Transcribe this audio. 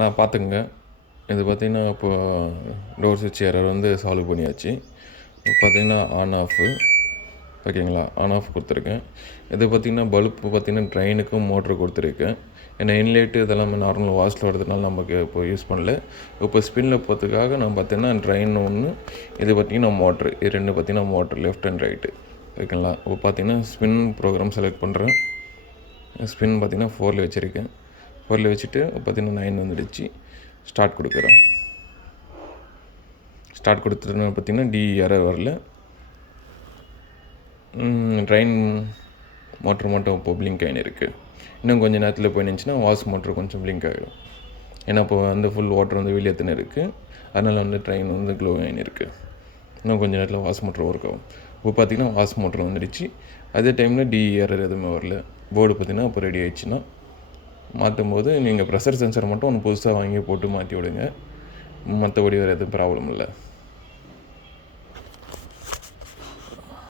நான் பார்த்துக்குங்க. இது பார்த்திங்கன்னா இப்போது டோர் ஸ்விட்ச் எரர் வந்து சால்வ் பண்ணியாச்சு. இப்போ பார்த்திங்கன்னா ஆன் ஆஃபு ஓகேங்களா, ஆன் ஆஃப் கொடுத்துருக்கேன். இது பார்த்திங்கன்னா பல்பு பார்த்திங்கன்னா ட்ரெயினுக்கும் மோட்ரு கொடுத்துருக்கேன். ஏன்னா இன்லேட்டு இதெல்லாமே நார்மல் வாஷில் வரதுனால நமக்கு இப்போ யூஸ் பண்ணல. இப்போ ஸ்பின்னில் போகிறதுக்காக நான் பார்த்திங்கன்னா ட்ரெயின் ஒன்று, இது பார்த்திங்கன்னா மோட்ரு, இது 2 பார்த்திங்கன்னா மோட்ரு லெஃப்ட் அண்ட் ரைட்டு ஓகேங்களா. இப்போ பார்த்திங்கன்னா ஸ்பின் ப்ரோக்ராம் செலக்ட் பண்ணுறேன். ஸ்பின் பார்த்திங்கன்னா 4ல் வச்சுருக்கேன். 4ல் வச்சுட்டு பார்த்திங்கன்னா 9 வந்துடுச்சு. ஸ்டார்ட் கொடுக்குறேன். ஸ்டார்ட் கொடுத்துட்டு பார்த்திங்கன்னா எரர் வரல. ட்ரெயின் மோட்ரு மட்டும் இப்போ பிளிங்க் ஆகின்னு இருக்குது. இன்னும் கொஞ்சம் நேரத்தில் போயிருந்துச்சுன்னா வாஷ் மோட்ரு கொஞ்சம் பிளிங்க் ஆகிடும். ஏன்னா இப்போ வந்து ஃபுல் வாட்டர் வந்து வெளியே எத்தனை இருக்குது, அதனால் வந்து ட்ரெயின் வந்து க்ளோ ஆகின்னு இருக்குது. இன்னும் கொஞ்சம் நேரத்தில் வாஷ் மோட்ரு ஒர்க் ஆகும். இப்போ பார்த்திங்கன்னா வாஷ் மோட்ரு வந்துடுச்சு. அதே டைமில் எரர் எதுவுமே வரல. போர்டு பார்த்திங்கன்னா இப்போ ரெடி ஆகிடுச்சுன்னா மாற்றும் போது நீங்கள் ப்ரெஷர் சென்சர் மட்டும் ஒன்று புதுசாக வாங்கி போட்டு மாற்றி விடுங்க. மற்றபடி வேறு எதுவும் ப்ராப்ளம் இல்லை.